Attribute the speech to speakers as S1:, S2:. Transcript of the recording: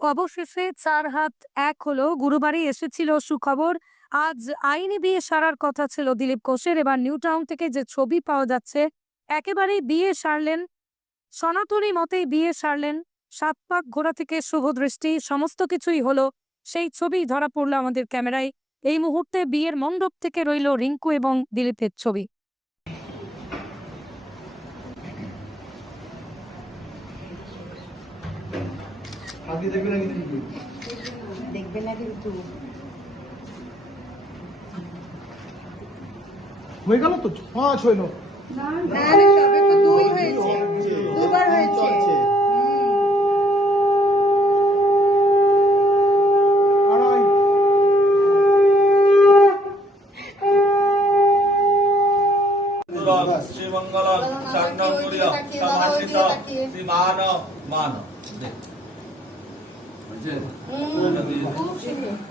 S1: অবশেষে চার হাত এক হলো গুরুবারই এসেছিল সুখবর। আজ আইনি বিয়ে সারার কথা ছিল দিলীপ ঘোষের। এবার নিউ টাউন থেকে যে ছবি পাওয়া যাচ্ছে, একেবারেই বিয়ে সারলেন। সনাতনী মতেই বিয়ে সারলেন। সাত পাক ঘোড়া থেকে শুভ দৃষ্টি, সমস্ত কিছুই হলো। সেই ছবি ধরা পড়ল আমাদের ক্যামেরায়। এই মুহূর্তে বিয়ের মণ্ডপ থেকে রইল রিঙ্কু এবং দিলীপের ছবি।
S2: আজকে দেখবে নাকি কিন্তু
S3: দেখবে না কিন্তু
S2: হয়ে গেল তো? পাঁচ হইল
S3: না রে সবে তো দুই হয়েছে। দুবার হয়েছে।
S2: আড়াই।
S4: শ্রীমঙ্গলম স্বর্ণপুরীয় সমাসিত শ্রীমান মান দেখ।
S3: 이제 음, 고급식이.